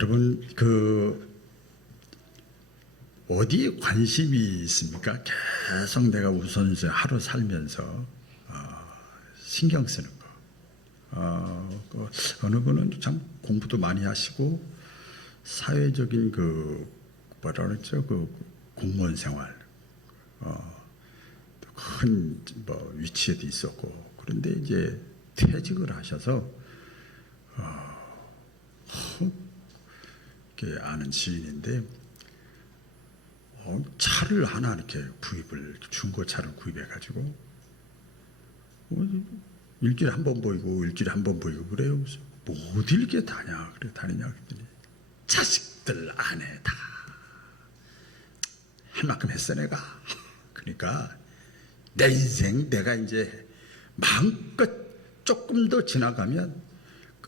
여러분 어디에 관심이 있습니까? 계속 내가 우선순위 하루 살면서 신경 쓰는 거. 어느 분은 참 공부도 많이 하시고 사회적인 뭐라 그러죠? 공무원 생활 큰 위치에도 있었고, 그런데 이제 퇴직을 하셔서 이렇게 아는 지인인데 차를 하나 이렇게 중고차를 구입해가지고 일주일에 한 번 보이고 일주일에 한 번 보이고 그래요. 그래서 뭐 어딜 이렇게 다냐? 그래 다니냐 그랬더니 자식들 아내 다 할 만큼 했어 내가. 그러니까 내 인생 내가 이제 마음껏 조금 더 지나가면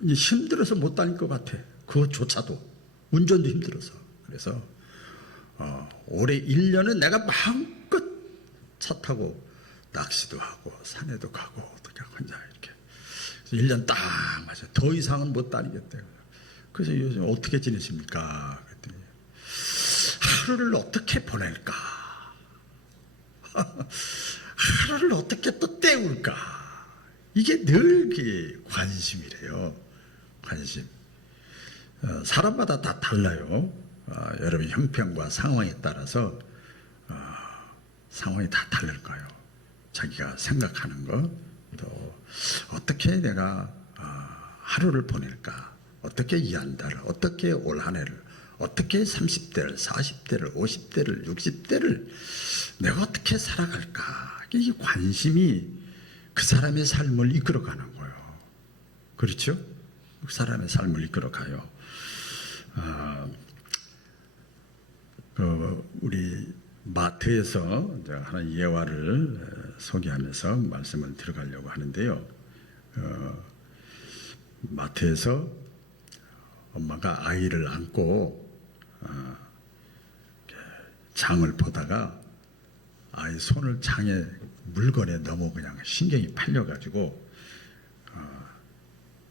힘들어서 못 다닐 것 같아. 그것조차도 운전도 힘들어서. 그래서 올해 1년은 내가 마음껏 차 타고 낚시도 하고 산에도 가고 어떻게 혼자 이렇게 1년 딱 맞아. 더 이상은 못 다니겠대요. 그래서 요즘 어떻게 지내십니까? 그랬더니 하루를 어떻게 보낼까? 하루를 어떻게 또 때울까? 이게 늘 관심이래요. 관심. 사람마다 다 달라요. 여러분 형편과 상황에 따라서 상황이 다 다를 거예요. 자기가 생각하는 거, 또 어떻게 내가 하루를 보낼까, 어떻게 이 한 달을, 어떻게 올 한 해를, 어떻게 30대를, 40대를, 50대를, 60대를 내가 어떻게 살아갈까. 이 관심이 그 사람의 삶을 이끌어가는 거예요. 그렇죠? 그 사람의 삶을 이끌어가요. 우리 마태에서 하나 예화를 소개하면서 말씀을 들어가려고 하는데요. 마태에서 엄마가 아이를 안고 장을 보다가 아이 손을 장에 물건에 너무 그냥 신경이 팔려가지고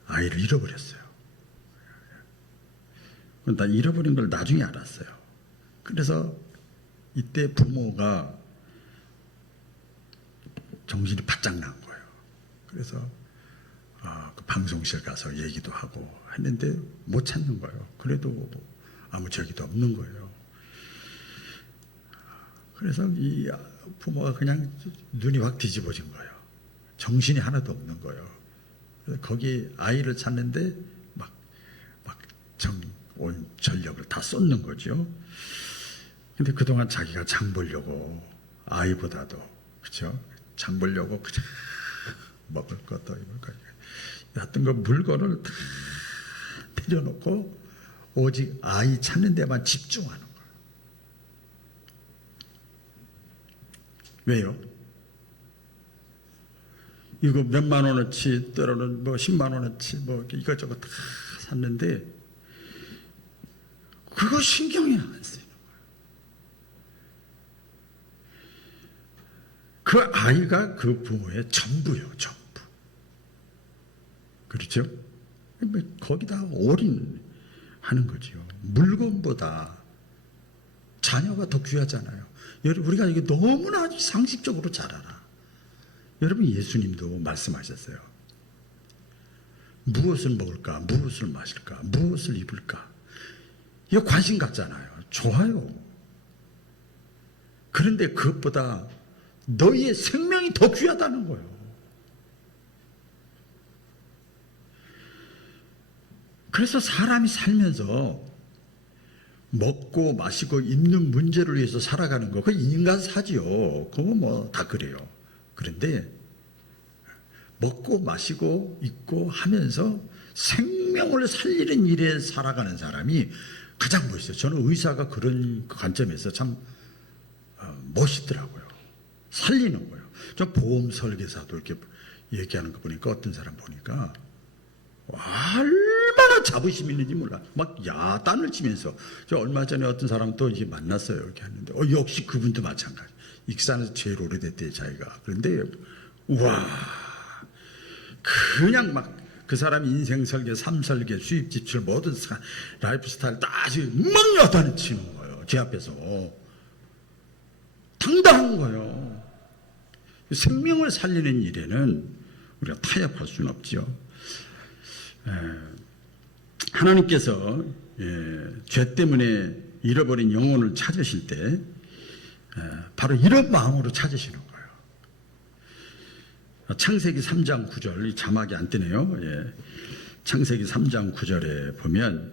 아이를 잃어버렸어요. 나 잃어버린 걸 나중에 알았어요. 그래서 이때 부모가 정신이 바짝 난 거예요. 그래서 그 방송실 가서 얘기도 하고 했는데 못 찾는 거예요. 그래도 아무 저기도 없는 거예요. 그래서 이 부모가 그냥 눈이 확 뒤집어진 거예요. 정신이 하나도 없는 거예요. 그래서 거기 아이를 찾는데 온 전력을 다 쏟는 거죠. 근데 그동안 자기가 장 보려고 아이보다도 그렇죠? 장 보려고 그냥 먹을 것도 입을 것 하여튼 그 물건을 다 내려놓고 오직 아이 찾는 데만 집중하는 거예요. 왜요? 이거 몇만 원어치 때로는 10만 원어치 이것저것 다 샀는데 그거 신경이 안 쓰이는 거예요. 그 아이가 그 부모의 전부요, 전부. 그렇죠? 거기다 올인하는 거죠. 물건보다 자녀가 더 귀하잖아요. 여러분, 우리가 이게 너무나 상식적으로 잘 알아. 여러분, 예수님도 말씀하셨어요. 무엇을 먹을까? 무엇을 마실까? 무엇을 입을까? 이거 관심 갖잖아요. 좋아요. 그런데 그것보다 너희의 생명이 더 귀하다는 거예요. 그래서 사람이 살면서 먹고 마시고 입는 문제를 위해서 살아가는 거, 그 인간사지요. 그거 다 그래요. 그런데 먹고 마시고 입고 하면서 생명을 살리는 일에 살아가는 사람이 가장 멋있어요. 저는 의사가 그런 관점에서 참 멋있더라고요. 살리는 거예요. 저 보험 설계사도 이렇게 얘기하는 거 보니까 어떤 사람 보니까 얼마나 자부심이 있는지 몰라. 막 야단을 치면서 저 얼마 전에 어떤 사람 또 이제 만났어요. 이렇게 하는데 역시 그분도 마찬가지. 익산에서 제일 오래됐대요 자기가. 그런데 와 그냥 막 그 사람 인생 설계, 삶 설계, 수입 지출 모든 라이프 스타일 다 지금 막 야단을 치는 거예요. 제 앞에서. 당당한 거예요. 생명을 살리는 일에는 우리가 타협할 수는 없죠. 하나님께서 죄 때문에 잃어버린 영혼을 찾으실 때 바로 이런 마음으로 찾으시는 거예요. 창세기 3장 9절, 이 자막이 안 뜨네요. 창세기 3장 9절에 보면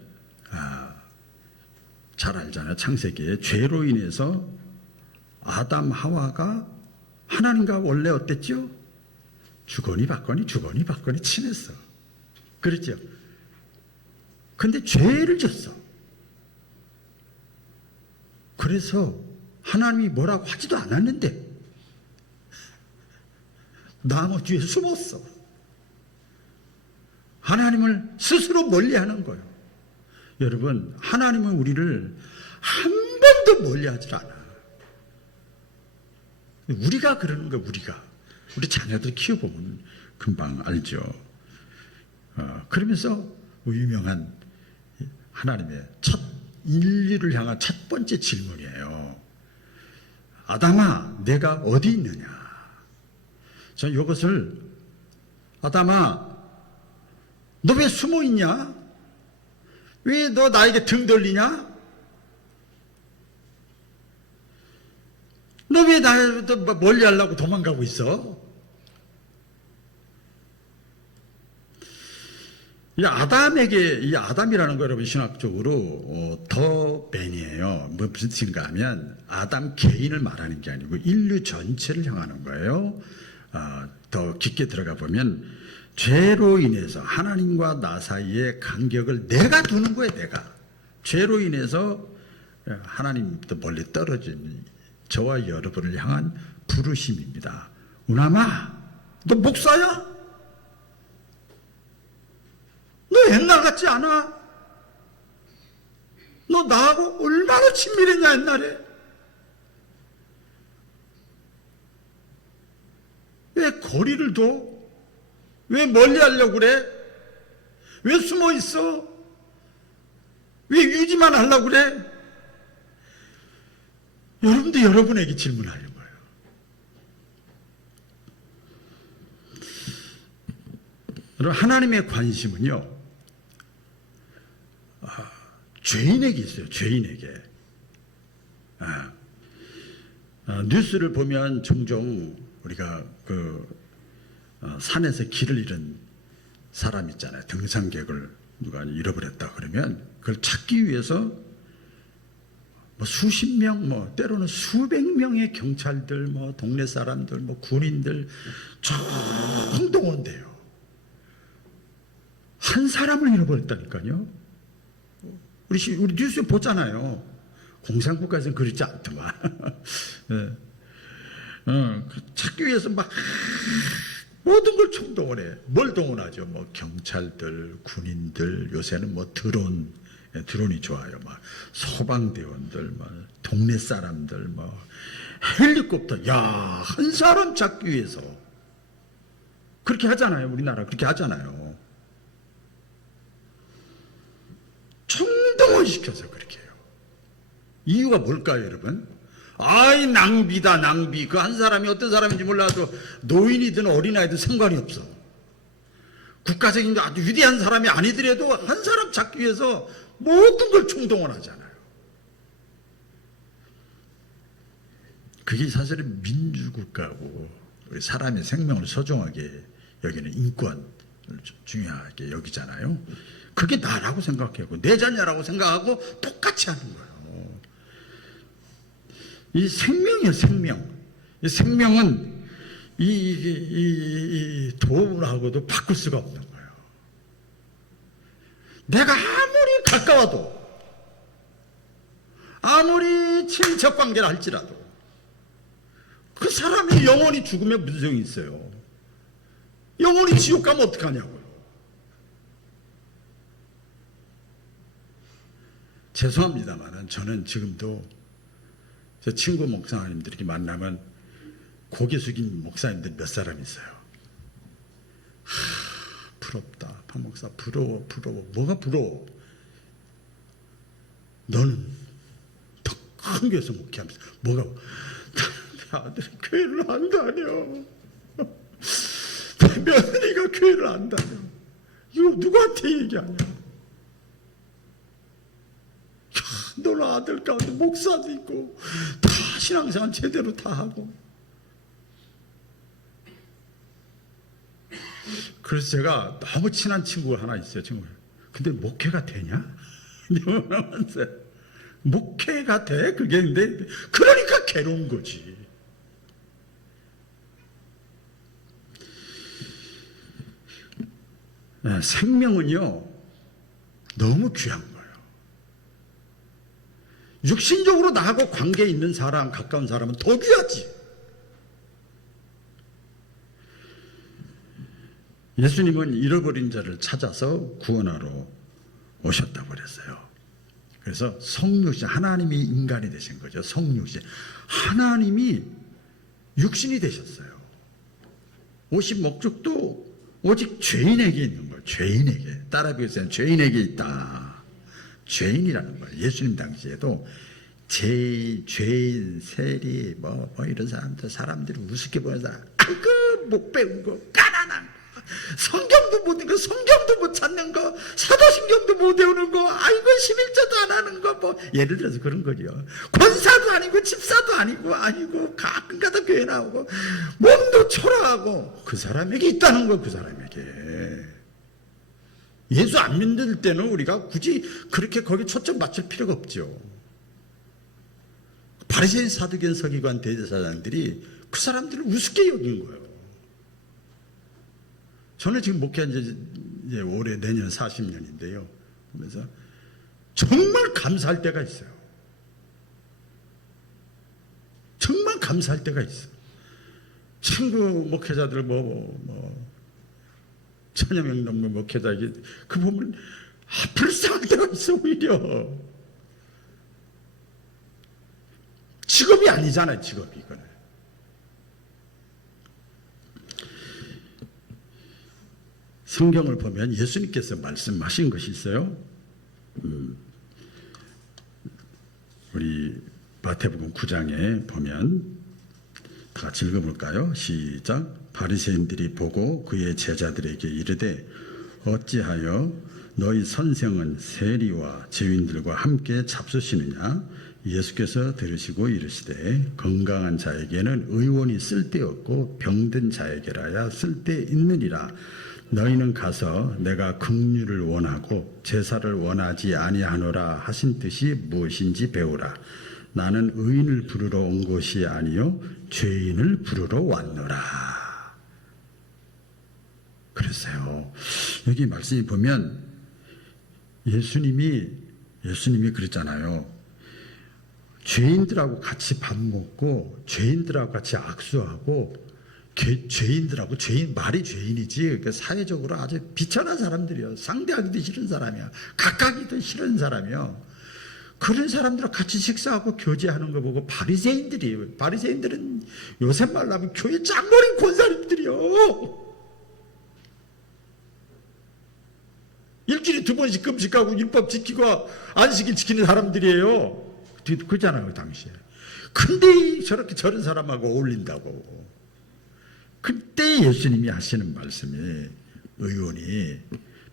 잘 알잖아요. 창세기에 죄로 인해서 아담 하와가 하나님과 원래 어땠죠? 주거니 받거니 친했어. 그렇죠? 근데 죄를 졌어. 그래서 하나님이 뭐라고 하지도 않았는데 나무 뒤에 숨었어. 하나님을 스스로 멀리하는 거예요. 여러분, 하나님은 우리를 한 번도 멀리하지 않아. 우리가 그러는 거예요. 우리 자녀들 키워보면 금방 알죠. 그러면서 유명한 하나님의 인류를 향한 첫 번째 질문이에요. 아담아, 내가 어디 있느냐? 전 이것을, 아담아, 너 왜 숨어 있냐? 왜 너 나에게 등 돌리냐? 너 왜 나를 멀리 하려고 도망가고 있어? 이 아담이라는 거 여러분 신학적으로 더 벤이에요. 무슨 뜻인가 하면 아담 개인을 말하는 게 아니고 인류 전체를 향하는 거예요. 더 깊게 들어가 보면 죄로 인해서 하나님과 나 사이의 간격을 내가 두는 거예요. 내가 죄로 인해서 하나님부터 멀리 떨어진 저와 여러분을 향한 부르심입니다. 우남아, 너 목사야? 너 옛날 같지 않아? 너 나하고 얼마나 친밀했냐 옛날에? 왜 거리를 둬? 왜 멀리 하려고 그래? 왜 숨어 있어? 왜 유지만 하려고 그래? 여러분도 여러분에게 질문하는 거예요. 여러분, 하나님의 관심은요, 죄인에게 있어요. 죄인에게. 뉴스를 보면 종종 우리가 산에서 길을 잃은 사람 있잖아요. 등산객을 누가 잃어버렸다 그러면 그걸 찾기 위해서 수십 명, 때로는 수백 명의 경찰들, 동네 사람들, 군인들 총동원돼요. 한 사람을 잃어버렸다니까요. 우리 뉴스에 보잖아요. 공산국가에서는 그렇지 않더만. 찾기 위해서 막 모든 걸 총동원해. 뭘 동원하죠? 경찰들, 군인들, 요새는 드론이 좋아요. 소방대원들, 동네 사람들, 헬리콥터. 한 사람 찾기 위해서. 그렇게 하잖아요. 우리나라 그렇게 하잖아요. 총동원시켜서 그렇게 해요. 이유가 뭘까요, 여러분? 낭비다, 낭비. 그 한 사람이 어떤 사람인지 몰라도 노인이든 어린아이든 상관이 없어. 국가적인 아주 위대한 사람이 아니더라도 한 사람 찾기 위해서 모든 걸 총동원하잖아요. 그게 사실은 민주국가고 우리 사람의 생명을 소중하게 여기는 인권을 중요하게 여기잖아요. 그게 나라고 생각하고 내 자녀라고 생각하고 똑같이 하는 거예요. 이 생명이에요, 생명. 이 생명은 이 돈하고도 바꿀 수가 없는 거예요. 내가 아무리 가까워도, 아무리 친척 관계를 할지라도 그 사람이 영원히 죽으면 무슨 소용이 있어요? 영원히 지옥 가면 어떡하냐고요. 죄송합니다만 저는 지금도 제 친구 목사님들 이렇게 만나면 고개 숙인 목사님들 몇 사람 있어요. 부럽다. 강 목사 부러워. 뭐가 부러워? 너는 더 큰 교회에서 목회하면서 뭐가 내 아들이 교회를 안 다녀. 내 며느리가 교회를 안 다녀. 이거 누구한테 얘기하냐? 너는 아들 가운데 목사도 있고 다 신앙생활 제대로 다 하고. 그래서 제가 너무 친한 친구가 하나 있어요. 친구가. 근데 목회가 되냐? 목회가 돼? 그게 근데 그러니까 괴로운 거지. 생명은요 너무 귀한 거예요. 육신적으로 나하고 관계 있는 사람, 가까운 사람은 더 귀하지. 예수님은 잃어버린 자를 찾아서 구원하러 오셨다고 그랬어요. 그래서 성육신, 하나님이 인간이 되신 거죠. 성육신. 하나님이 육신이 되셨어요. 오신 목적도 오직 죄인에게 있는 거예요. 죄인에게. 따라비교에서는 죄인에게 있다. 죄인이라는 거예요. 예수님 당시에도 죄인, 세리, 이런 사람들이 우습게 보는 사람, 아이고, 못 배운 거, 가난한 거, 성경도 못 읽고, 성경도 못 찾는 거, 사도신경도 못 외우는 거, 아이고, 11조도 안 하는 거, 예를 들어서 그런 거죠. 권사도 아니고, 집사도 아니고, 가끔가다 교회 나오고, 몸도 초라하고, 그 사람에게 있다는 거, 그 사람에게. 예수 안 믿을 때는 우리가 굳이 그렇게 거기 초점 맞출 필요가 없죠. 바리새인, 사두개인, 서기관, 대제사장들이 그 사람들을 우습게 여긴 거예요. 저는 지금 목회한 지 이제 올해 내년 40년인데요. 그래서 정말 감사할 때가 있어요. 정말 감사할 때가 있어요. 친구 목회자들 천여 명 넘는 목회자 그 보면 불쌍할 때가 있어. 오히려 직업이 아니잖아요. 직업이 이거는. 성경을 보면 예수님께서 말씀하신 것이 있어요. 우리 마태복음 9장에 보면 다 같이 읽어볼까요? 시작. 바리새인들이 보고 그의 제자들에게 이르되 어찌하여 너희 선생은 세리와 죄인들과 함께 잡수시느냐? 예수께서 들으시고 이르시되 건강한 자에게는 의원이 쓸데없고 병든 자에게라야 쓸데있느니라. 너희는 가서 내가 긍휼을 원하고 제사를 원하지 아니하노라 하신 뜻이 무엇인지 배우라. 나는 의인을 부르러 온 것이 아니요 죄인을 부르러 왔노라. 그랬어요. 여기 말씀이 보면 예수님이 그랬잖아요. 죄인들하고 같이 밥 먹고 죄인들하고 같이 악수하고 말이 죄인이지. 그러니까 사회적으로 아주 비천한 사람들이요. 상대하기도 싫은 사람이야. 가까기도 싫은 사람이요. 그런 사람들하고 같이 식사하고 교제하는 거 보고 바리새인들은 요새 말로 하면 교회 짱머리 권사님들이요. 일주일에 2번씩 금식하고 율법 지키고 안식일 지키는 사람들이에요. 그렇잖아요, 당시에. 근데 저렇게 저런 사람하고 어울린다고. 그때 예수님이 하시는 말씀이 의원이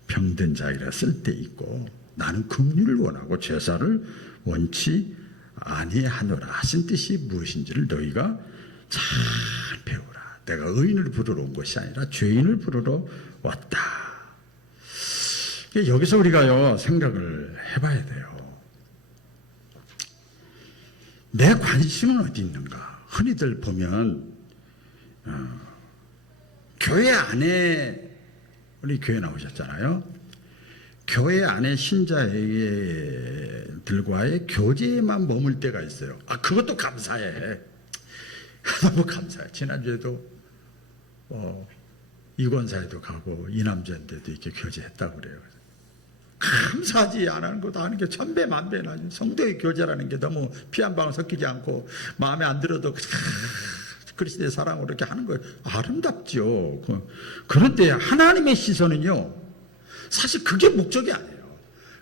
병든 자이라 쓸데있고 나는 긍휼을 원하고 제사를 원치 아니하노라 하신 뜻이 무엇인지를 너희가 잘 배우라. 내가 의인을 부르러 온 것이 아니라 죄인을 부르러 왔다. 여기서 우리가요 생각을 해봐야 돼요. 내 관심은 어디 있는가? 흔히들 보면 교회 안에 우리 교회 나오셨잖아요. 교회 안에 신자들과의 교제에만 머물 때가 있어요. 그것도 감사해. 너무 감사해. 지난주에도 이권사에도 가고 이남자인데도 이렇게 교제했다고 그래요. 감사하지 안 하는 것도 아는 게 천배 만배 나죠. 성도의 교제라는 게 너무 피 한 방울 섞이지 않고 마음에 안 들어도 그리스도의 사랑으로 이렇게 하는 거예요. 아름답죠. 그런데 하나님의 시선은요 사실 그게 목적이 아니에요.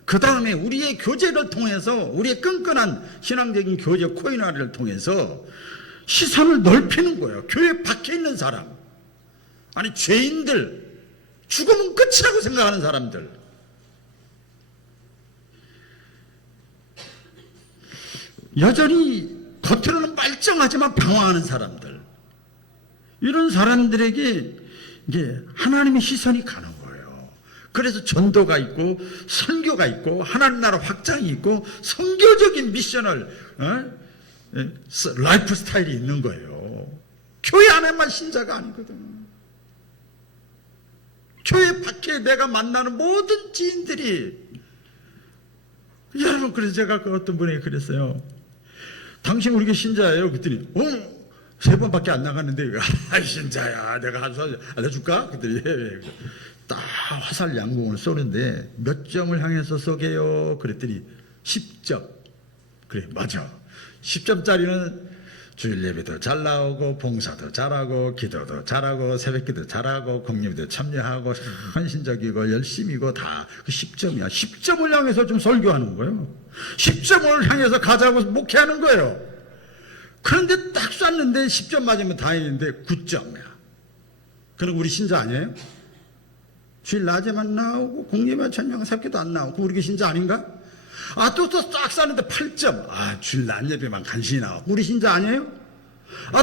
그 다음에 우리의 교제를 통해서, 우리의 끈끈한 신앙적인 교제 코인화를 통해서 시선을 넓히는 거예요. 교회 밖에 있는 사람, 아니 죄인들, 죽으면 끝이라고 생각하는 사람들, 여전히 겉으로는 말짱하지만 방황하는 사람들, 이런 사람들에게 이게 하나님의 시선이 가는 거예요. 그래서 전도가 있고 선교가 있고 하나님 나라 확장이 있고 선교적인 미션을 라이프 스타일이 있는 거예요. 교회 안에만 신자가 아니거든. 교회 밖에 내가 만나는 모든 지인들이, 여러분, 그래서 제가 그 어떤 분에게 그랬어요. 당신 우리 교회 신자예요? 그랬더니 3번밖에 안 나갔는데 신자야, 내가 한수 알려줄까? 그랬더니 딱 화살 양궁을 쏘는데 몇 점을 향해서 쏘게요? 그랬더니 10점. 그래, 맞아. 10점짜리는 주일 예배도 잘 나오고 봉사도 잘하고 기도도 잘하고 새벽기도 잘하고 공예도 참여하고 헌신적이고 열심이고 다 그 10점이야. 10점을 향해서 좀 설교하는 거예요. 10점을 향해서 가자고 목회하는 거예요. 그런데 딱 쐈는데 10점 맞으면 다행인데 9점이야. 그럼 우리 신자 아니에요? 주일 낮에만 나오고 공예만 찬양 새벽기도 안 나오고 우리 신자 아닌가? 또 딱 쐈는데 8점. 주일 낮 예배만 간신히 나오고 우리 신자 아니에요?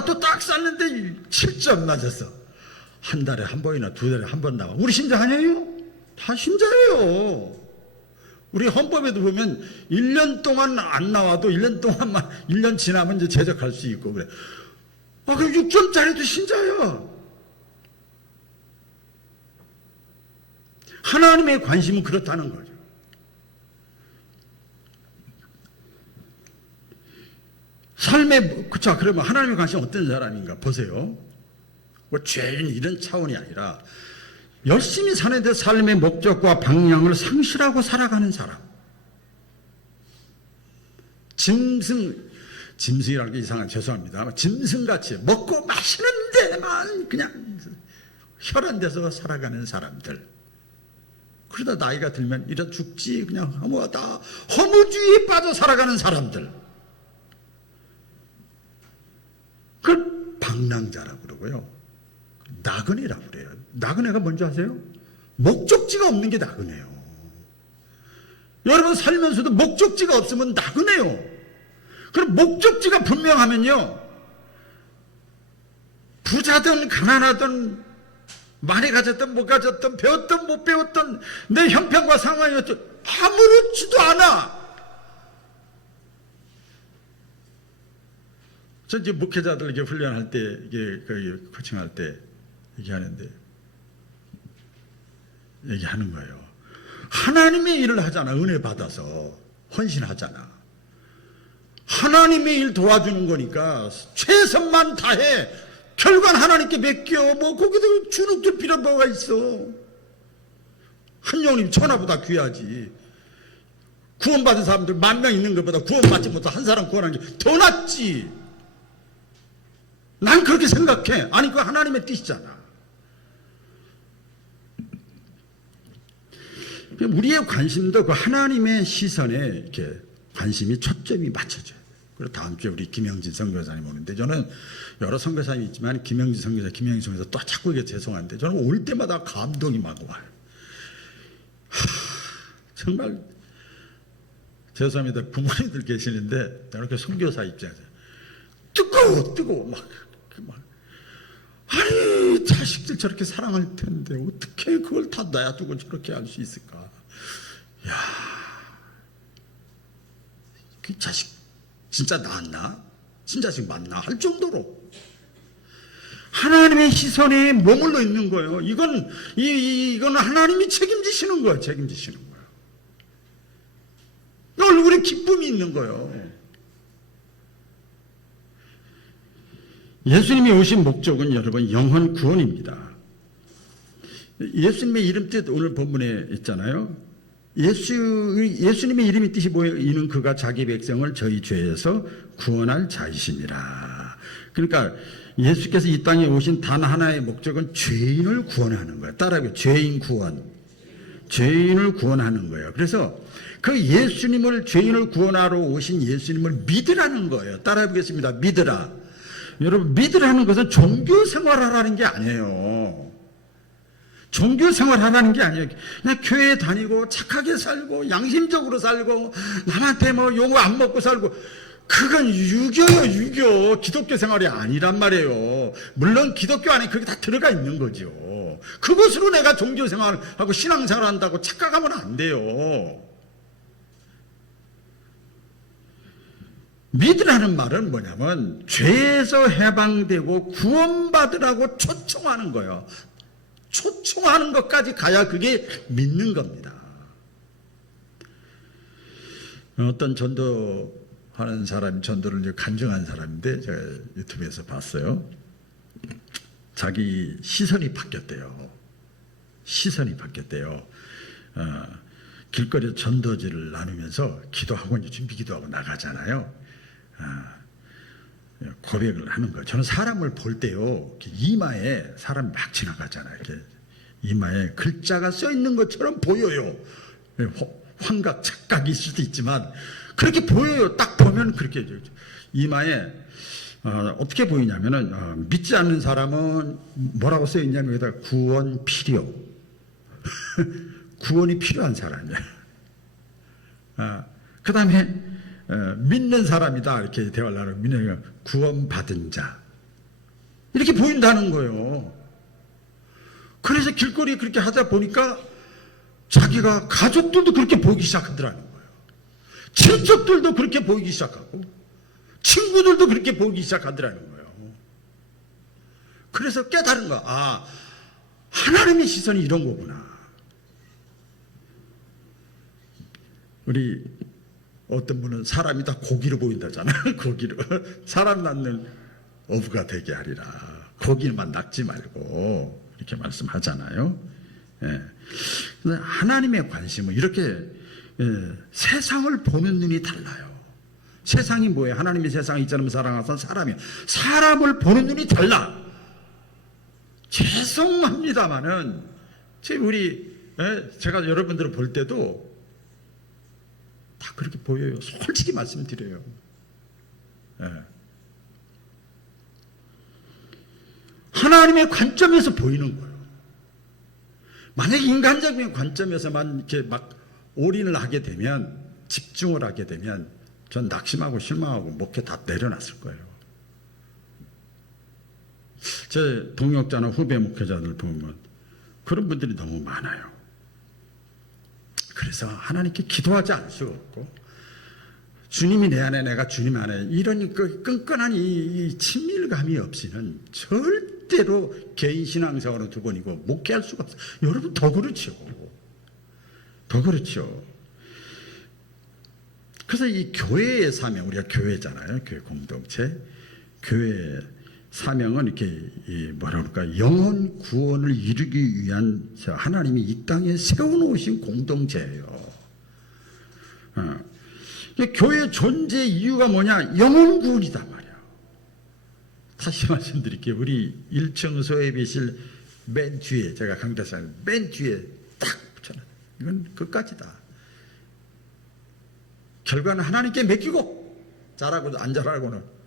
또 딱 쐈는데 7점 맞았어. 한 달에 한 번이나 두 달에 한 번 나와. 우리 신자 아니에요? 다 신자예요. 우리 헌법에도 보면 1년 동안 안 나와도 1년 동안만, 1년 지나면 이제 제적할 수 있고 그래. 그럼 6점짜리도 신자야. 하나님의 관심은 그렇다는 거죠. 삶의, 그쵸. 그러면 하나님의 관심은 어떤 사람인가? 보세요. 뭐 죄인 이런 차원이 아니라 열심히 사는데 삶의 목적과 방향을 상실하고 살아가는 사람. 짐승이라는 게 이상한, 죄송합니다. 짐승같이 먹고 마시는 데만 그냥 혈안돼서 살아가는 사람들. 그러다 나이가 들면 이래 죽지, 그냥 허무하다. 허무주의에 빠져 살아가는 사람들. 그걸 방랑자라고 그러고요. 나그네라고 그래요. 나그네가 뭔지 아세요? 목적지가 없는 게 나그네요. 여러분 살면서도 목적지가 없으면 나그네요. 그럼 목적지가 분명하면요, 부자든 가난하든 많이 가졌든 못 가졌든 배웠든 못 배웠든 내 형편과 상황이었든 아무렇지도 않아. 저 이제 목회자들 훈련할 때, 코칭할 때 얘기하는데, 얘기하는 거예요. 하나님의 일을 하잖아. 은혜 받아서 헌신하잖아. 하나님의 일 도와주는 거니까 최선만 다해. 결과는 하나님께 맡겨. 뭐 거기도 주눅들 필요한 뭐가 있어. 한 영혼이 천하보다 귀하지. 구원받은 사람들 10,000명 있는 것보다 구원받지 못한 한 사람 구원하는 게 더 낫지. 난 그렇게 생각해. 아니, 그거 하나님의 뜻이잖아. 우리의 관심도 그 하나님의 시선에 이렇게 관심이 초점이 맞춰져요. 그리고 다음 주에 우리 김영진 선교사님 오는데, 저는 여러 선교사님이 있지만 김영진 선교사 또 자꾸 이게 죄송한데, 저는 올 때마다 감동이 막 와요. 정말 죄송합니다. 부모님들 계시는데 이렇게 선교사 입장에서 뜨거워 아니, 자식들 저렇게 사랑할 텐데 어떻게 그걸 다 놔두고 저렇게 할 수 있을까? 야, 그 자식 진짜 낳았나? 친자식 맞나? 할 정도로 하나님의 시선에 머물러 있는 거예요. 이건 하나님이 책임지시는 거예요. 얼굴에 기쁨이 있는 거예요. 예수님이 오신 목적은 여러분 영혼 구원입니다. 예수님의 이름 뜻 오늘 본문에 있잖아요. 예수님의 이름의 뜻이 뭐예요? 이는 그가 자기 백성을 저희 죄에서 구원할 자이시니라. 그러니까 예수께서 이 땅에 오신 단 하나의 목적은 죄인을 구원하는 거예요. 따라하고 죄인 구원. 죄인을 구원하는 거예요. 그래서 그 예수님을, 죄인을 구원하러 오신 예수님을 믿으라는 거예요. 따라해 보겠습니다. 믿으라. 여러분, 믿으라는 것은 종교 생활하라는 게 아니에요. 종교 생활하라는 게 아니에요. 그냥 교회 다니고 착하게 살고 양심적으로 살고 남한테 뭐 욕 안 먹고 살고, 그건 유교요, 유교. 기독교 생활이 아니란 말이에요. 물론 기독교 안에 그게 다 들어가 있는 거죠. 그것으로 내가 종교 생활하고 신앙생활 한다고 착각하면 안 돼요. 믿으라는 말은 뭐냐면 죄에서 해방되고 구원받으라고 초청하는 거예요. 초청하는 것까지 가야 그게 믿는 겁니다. 어떤 전도하는 사람, 전도를 이제 간증한 사람인데 제가 유튜브에서 봤어요. 자기 시선이 바뀌었대요. 시선이 바뀌었대요. 길거리에서 전도지를 나누면서 기도하고 이제 준비 기도하고 나가잖아요. 고백을 하는 거예요. 저는 사람을 볼 때요, 이마에 사람이 막 지나가잖아요. 이렇게 이마에 글자가 써 있는 것처럼 보여요. 환각, 착각일 수도 있지만 그렇게 보여요. 딱 보면 그렇게 이마에 어떻게 보이냐면은 믿지 않는 사람은 뭐라고 써 있냐면 여기다 구원 필요. 구원이 필요한 사람이야. 그 다음에 믿는 사람이다 이렇게 대화를 하는, 믿는 구원받은 자 이렇게 보인다는 거예요. 그래서 길거리에 그렇게 하다 보니까 자기가 가족들도 그렇게 보이기 시작하더라는 거예요. 친척들도 그렇게 보이기 시작하고 친구들도 그렇게 보이기 시작하더라는 거예요. 그래서 깨달은 거야. 아, 하나님의 시선이 이런 거구나. 우리 어떤 분은 사람이 다 고기로 보인다잖아요. 고기로. 사람 낳는 어부가 되게 하리라. 고기만 낚지 말고 이렇게 말씀하잖아요. 예. 하나님의 관심은 이렇게 세상을 보는 눈이 달라요. 세상이 뭐예요? 하나님의 세상이 이처럼 사랑하사 사람이에요. 사람을 보는 눈이 달라. 죄송합니다마는 제가 여러분들을 볼 때도 다 그렇게 보여요. 솔직히 말씀드려요. 예. 하나님의 관점에서 보이는 거예요. 만약에 인간적인 관점에서만 이렇게 막 올인을 하게 되면, 집중을 하게 되면 전 낙심하고 실망하고 목회 다 내려놨을 거예요. 제 동역자나 후배 목회자들 보면 그런 분들이 너무 많아요. 그래서 하나님께 기도하지 않을 수가 없고, 주님이 내 안에 내가 주님 안에, 이런 끈끈한 이 친밀감이 없이는 절대로 개인 신앙생활은 두 번이고 목회할 수가 없어요. 여러분 더 그렇죠. 더 그렇죠. 그래서 이 교회의 사명, 우리가 교회잖아요. 교회 공동체. 교회의 사명은 이렇게 뭐라 그럴까, 영혼 구원을 이루기 위한 하나님이 이 땅에 세워놓으신 공동체예요. 교회 존재 이유가 뭐냐? 영혼 구원이단 말이야. 다시 말씀드릴게요. 우리 1층 소예비실 맨 뒤에, 제가 강대상 맨 뒤에 딱 붙여놔. 이건 끝까지다. 결과는 하나님께 맡기고, 잘하고 안 잘하고는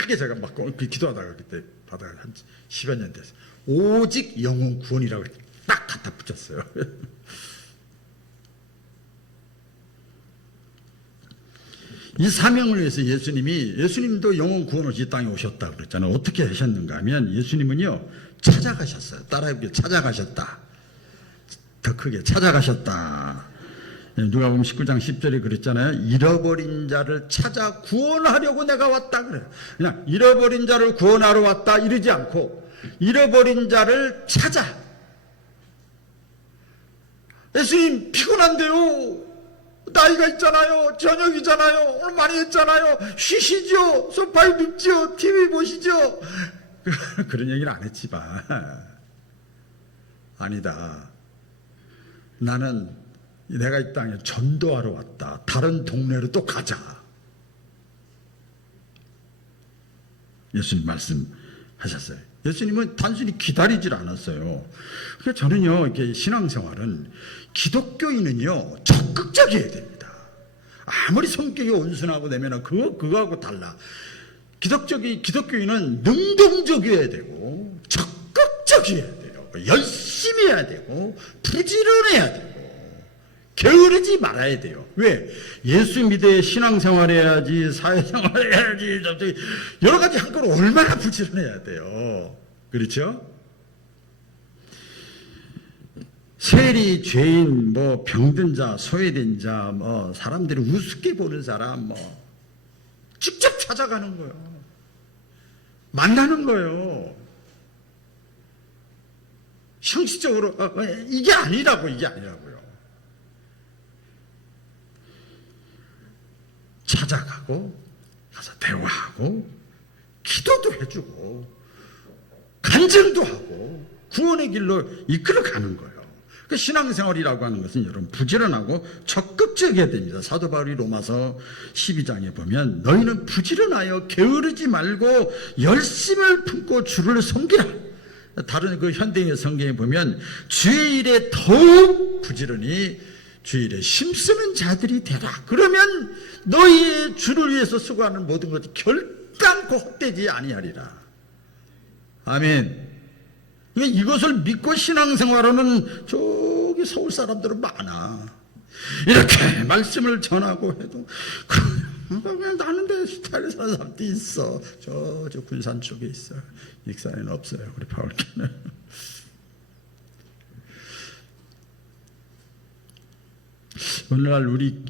크게 제가 막 기도하다가 그때 받아가 한 10여 년 됐어요. 오직 영혼 구원이라고 딱 갖다 붙였어요. 이 사명을 위해서 예수님도 영혼 구원을 이 땅에 오셨다 그랬잖아요. 어떻게 하셨는가 하면 예수님은요, 찾아가셨어요. 따라해보세요. 찾아가셨다. 더 크게 찾아가셨다. 누가 보면 19장 10절에 그랬잖아요. 잃어버린 자를 찾아 구원하려고 내가 왔다 그래요. 그냥 잃어버린 자를 구원하러 왔다 이러지 않고 잃어버린 자를 찾아. 예수님 피곤한데요. 나이가 있잖아요. 저녁이잖아요. 오늘 많이 했잖아요. 쉬시죠. 소파에 눕죠. TV 보시죠. 그런 얘기는 안 했지만 아니다. 나는 내가 이 땅에 전도하러 왔다. 다른 동네로 또 가자. 예수님 말씀하셨어요. 예수님은 단순히 기다리질 않았어요. 그래서 저는요, 이게 신앙생활은 기독교인은요, 적극적이어야 됩니다. 아무리 성격이 온순하고 내면은 그거하고 달라. 기독교인은 능동적이어야 되고, 적극적이어야 돼요. 열심히 해야 되고, 부지런해야 되고, 게으르지 말아야 돼요. 왜? 예수 믿어야 신앙생활 해야지, 사회생활 해야지, 여러 가지 한꺼번에 얼마나 부지런해야 돼요. 그렇죠? 세리, 죄인, 뭐 병든 자, 소외된 자, 뭐 사람들이 우습게 보는 사람, 뭐 직접 찾아가는 거예요. 만나는 거예요. 형식적으로 이게 아니라고요. 찾아가고 가서 대화하고 기도도 해주고 간증도 하고 구원의 길로 이끌어가는 거예요. 그 신앙생활이라고 하는 것은 여러분 부지런하고 적극적이어야 됩니다. 사도 바울이 로마서 12장에 보면 너희는 부지런하여 게으르지 말고 열심을 품고 주를 섬기라. 다른 그 현대인의 성경에 보면 주의 일에 더욱 부지런히 주의 일에 힘쓰는 자들이 되라. 그러면 너희의 주를 위해서 수고하는 모든 것이 결단코 헛되지 아니하리라. 아멘. 이것을 믿고 신앙생활하는 저기 서울 사람들은 많아. 이렇게 말씀을 전하고 해도 그냥 나는 내 스타일에 사는 사람도 있어. 저 군산 쪽에 있어. 익산에는 없어요. 우리 파울교는. 오늘날 우리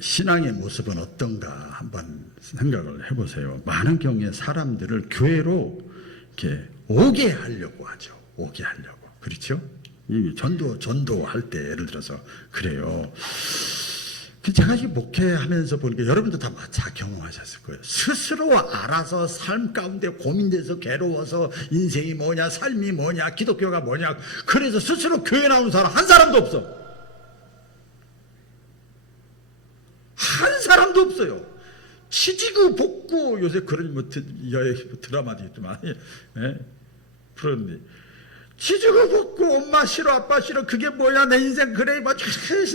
신앙의 모습은 어떤가 한번 생각을 해보세요. 많은 경우에 사람들을 교회로 이렇게 오게 하려고 하죠. 오게 하려고. 그렇죠? 이 전도할 때 예를 들어서 그래요. 제가 이 목회하면서 보니까 여러분도 다 경험하셨을 거예요. 스스로 알아서 삶 가운데 고민돼서 괴로워서 인생이 뭐냐, 삶이 뭐냐, 기독교가 뭐냐, 그래서 스스로 교회 나온 사람 한 사람도 없어. 한 사람도 없어요. 치지구 복구 요새 그런 드라마도 있지만 그런데 치지구 복구 엄마 싫어 아빠 싫어 그게 뭐야 내 인생 그래 뭐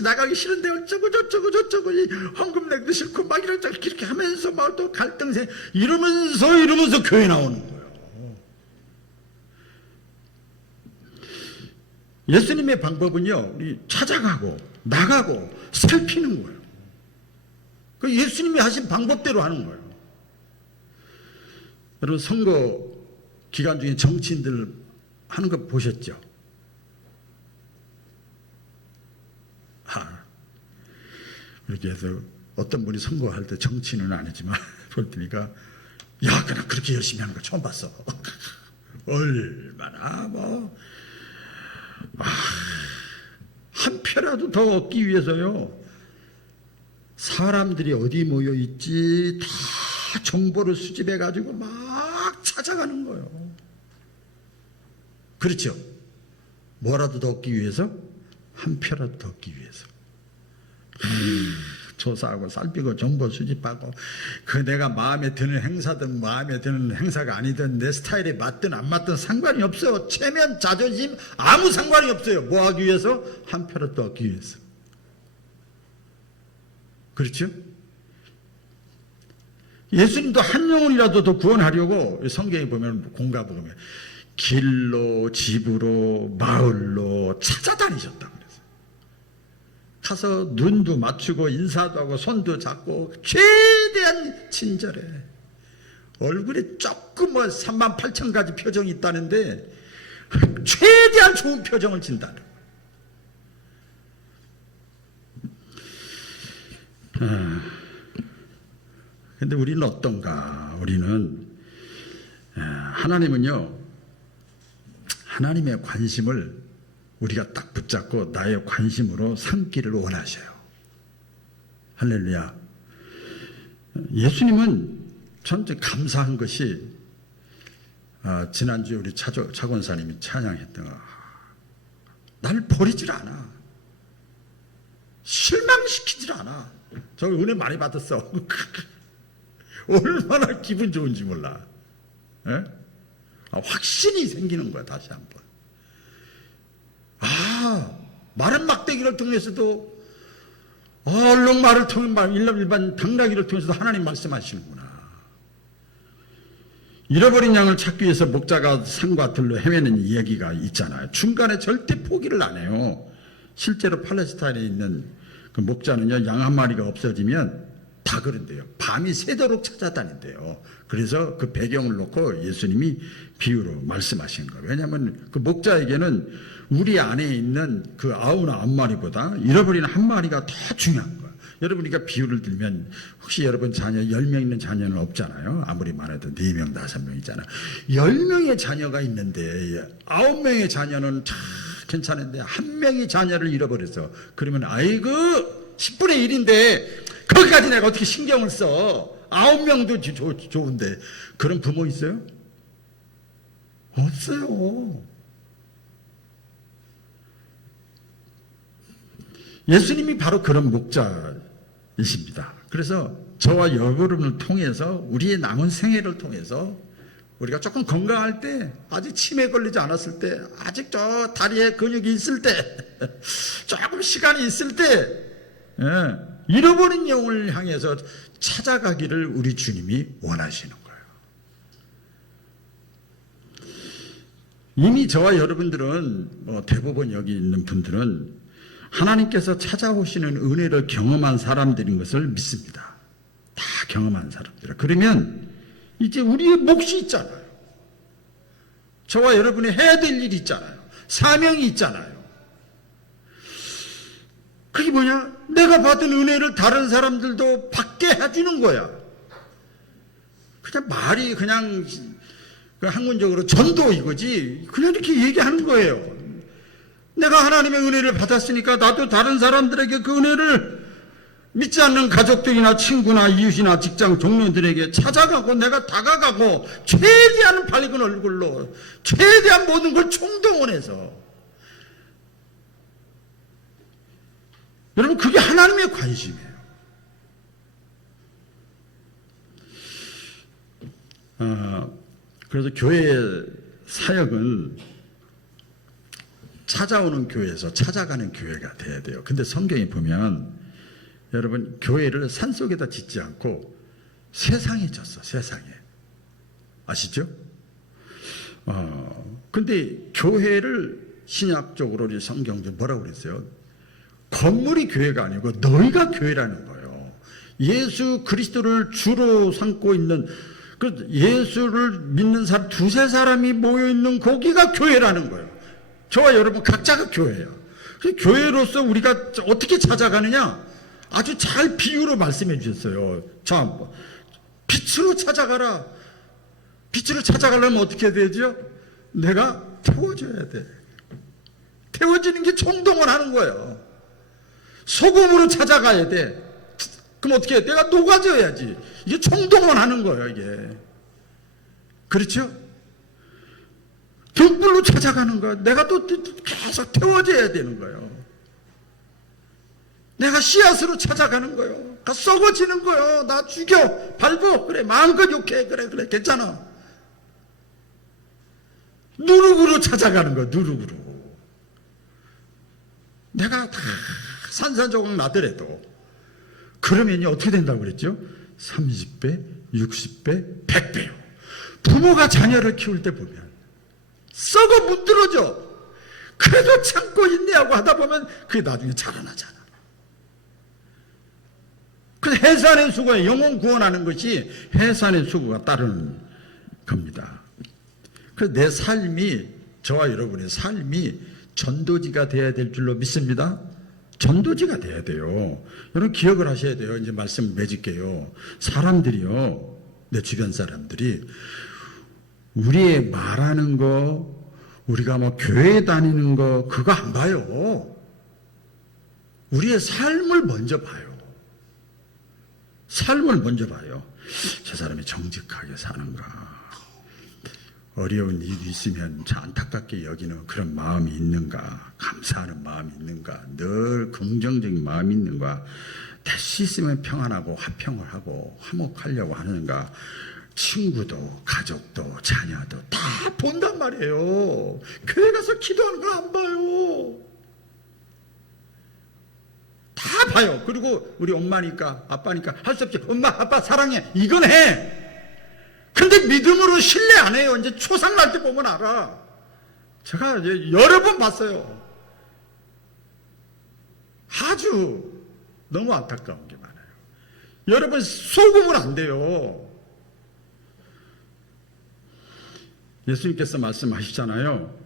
나가기 싫은데 어쩌고 저쩌고 헌금 내기도 싫고 막 이렇게 하면서 막 또 갈등생 이러면서 교회 나오는 거예요. 예수님의 방법은요 찾아가고 나가고 살피는 거예요. 그 예수님이 하신 방법대로 하는 거예요. 여러분 선거 기간 중에 정치인들 하는 거 보셨죠? 이렇게 해서 어떤 분이 선거할 때 정치인은 아니지만 볼 테니까 야 그냥 그렇게 열심히 하는 거 처음 봤어. 얼마나 한 표라도 더 얻기 위해서요. 사람들이 어디 모여 있지 다 정보를 수집해 가지고 막 찾아가는 거예요. 그렇죠? 뭐라도 더 얻기 위해서? 한 표라도 더 얻기 위해서. 조사하고 살피고 정보 수집하고 그 내가 마음에 드는 행사든 마음에 드는 행사가 아니든 내 스타일에 맞든 안 맞든 상관이 없어요. 체면, 자존심 아무 상관이 없어요. 뭐 하기 위해서? 한 표라도 더 얻기 위해서. 그렇죠? 예수님도 한 영혼이라도 더 구원하려고 성경에 보면 공가 보면 길로 집으로 마을로 찾아다니셨다고 그랬어요. 가서 눈도 맞추고 인사도 하고 손도 잡고 최대한 친절해. 얼굴에 조금 38,000가지 표정이 있다는데 최대한 좋은 표정을 진다는. 근데 우리는 어떤가? 우리는 하나님은요 하나님의 관심을 우리가 딱 붙잡고 나의 관심으로 삼기를 원하셔요. 할렐루야. 예수님은 전 감사한 것이 지난주에 우리 차권사님이 찬양했던 거, 날 버리질 않아. 실망시키질 않아. 저 은혜 많이 받았어. 얼마나 기분 좋은지 몰라. 에? 확신이 생기는 거야. 다시 한번. 마른 막대기를 통해서도 얼룩말을 통해 일반 당나귀를 통해서도 하나님 말씀하시는구나. 잃어버린 양을 찾기 위해서 목자가 산과 들로 헤매는 이야기가 있잖아요. 중간에 절대 포기를 안 해요. 실제로 팔레스타인에 있는 그 목자는요, 양 한 마리가 없어지면 다 그런데요. 밤이 새도록 찾아다닌대요. 그래서 그 배경을 놓고 예수님이 비유로 말씀하신 거예요. 왜냐하면 그 목자에게는 우리 안에 있는 그 99마리보다 잃어버린 한 마리가 더 중요한 거예요. 여러분이니까 비유를 들면 혹시 여러분 자녀 10명 있는 자녀는 없잖아요. 아무리 많아도 4명, 5명이잖아. 10명의 자녀가 있는데 9명의 자녀는 참 괜찮은데 1명이 자녀를 잃어버려서 그러면 아이고 10분의 1인데 거기까지 내가 어떻게 신경을 써. 9명도 좋은데. 그런 부모 있어요? 없어요. 예수님이 바로 그런 목자이십니다. 그래서 저와 여러분을 통해서 우리의 남은 생애를 통해서 우리가 조금 건강할 때, 아직 치매 걸리지 않았을 때, 아직 저 다리에 근육이 있을 때, 조금 시간이 있을 때, 잃어버린 영을 향해서 찾아가기를 우리 주님이 원하시는 거예요. 이미 저와 여러분들은 대부분 여기 있는 분들은 하나님께서 찾아오시는 은혜를 경험한 사람들인 것을 믿습니다. 다 경험한 사람들. 그러면 이제 우리의 몫이 있잖아요. 저와 여러분이 해야 될 일이 있잖아요. 사명이 있잖아요. 그게 뭐냐? 내가 받은 은혜를 다른 사람들도 받게 해주는 거야. 그냥 말이 그냥 학문적으로 전도 이거지. 그냥 이렇게 얘기하는 거예요. 내가 하나님의 은혜를 받았으니까 나도 다른 사람들에게 그 은혜를 믿지 않는 가족들이나 친구나 이웃이나 직장 동료들에게 찾아가고 내가 다가가고 최대한 밝은 얼굴로 최대한 모든 걸 총동원해서 여러분 그게 하나님의 관심이에요. 그래서 교회의 사역은 찾아오는 교회에서 찾아가는 교회가 돼야 돼요. 근데 성경에 보면 여러분 교회를 산속에다 짓지 않고 세상에 졌어. 세상에. 아시죠? 근데 교회를 신약적으로 우리 성경에 뭐라고 그랬어요? 건물이 교회가 아니고 너희가 교회라는 거예요. 예수 그리스도를 주로 삼고 있는 그 예수를 믿는 사람 두세 사람이 모여 있는 거기가 교회라는 거예요. 저와 여러분 각자가 교회예요. 교회로서 우리가 어떻게 찾아가느냐? 아주 잘 비유로 말씀해 주셨어요. 자, 빛으로 찾아가라. 빛으로 찾아가려면 어떻게 되죠? 내가 태워줘야 돼. 태워지는 게 총동원 하는 거예요. 소금으로 찾아가야 돼. 그럼 어떻게 해? 내가 녹아져야지. 이게 총동원 하는 거예요, 이게. 그렇죠? 등불로 찾아가는 거예요. 내가 또 계속 태워져야 되는 거예요. 내가 씨앗으로 찾아가는 거예요. 썩어지는 거예요. 나 죽여, 밟어. 그래, 마음껏 욕해. 그래, 괜찮아. 누룩으로 찾아가는 거예요, 누룩으로. 내가 다 산산조각 나더라도 그러면 어떻게 된다고 그랬죠? 30배, 60배, 100배요. 부모가 자녀를 키울 때 보면 썩어 문드러져. 그래도 참고 인내하고 하다 보면 그게 나중에 자라나잖아. 그래서 해산의 수고에 영혼 구원하는 것이 해산의 수고가 따르는 겁니다. 그래서 내 삶이, 저와 여러분의 삶이 전도지가 돼야 될 줄로 믿습니다. 전도지가 돼야 돼요. 여러분 기억을 하셔야 돼요. 이제 말씀 맺을게요. 사람들이요, 내 주변 사람들이 우리의 말하는 거, 우리가 뭐 교회 다니는 거 그거 안 봐요. 우리의 삶을 먼저 봐요. 삶을 먼저 봐요. 저 사람이 정직하게 사는가, 어려운 일이 있으면 안타깝게 여기는 그런 마음이 있는가, 감사하는 마음이 있는가, 늘 긍정적인 마음이 있는가, 될 수 있으면 평안하고 화평을 하고 화목하려고 하는가, 친구도 가족도 자녀도 다 본단 말이에요. 교회 가서 기도하는 걸 안 봐요. 다 봐요. 그리고 우리 엄마니까 아빠니까 할 수 없지. 엄마 아빠 사랑해 이건 해. 근데 믿음으로 신뢰 안 해요. 이제 초상 날 때 보면 알아. 제가 이제 여러 번 봤어요. 아주 너무 안타까운 게 많아요. 여러분 속으면 안 돼요. 예수님께서 말씀하시잖아요.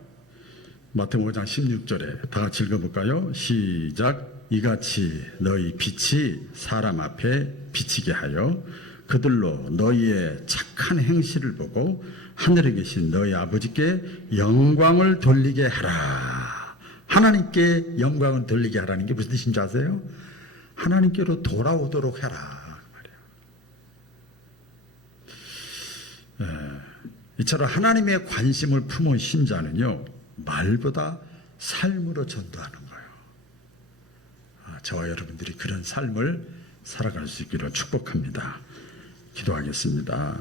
마태복음 5장 16절에 다 같이 읽어볼까요? 시작. 이같이 너희 빛이 사람 앞에 비치게 하여 그들로 너희의 착한 행실을 보고 하늘에 계신 너희 아버지께 영광을 돌리게 하라. 하나님께 영광을 돌리게 하라는 게 무슨 뜻인지 아세요? 하나님께로 돌아오도록 해라 말이에요. 이처럼 하나님의 관심을 품은 신자는요, 말보다 삶으로 전도하는 거예요. 저와 여러분들이 그런 삶을 살아갈 수 있기를 축복합니다. 기도하겠습니다.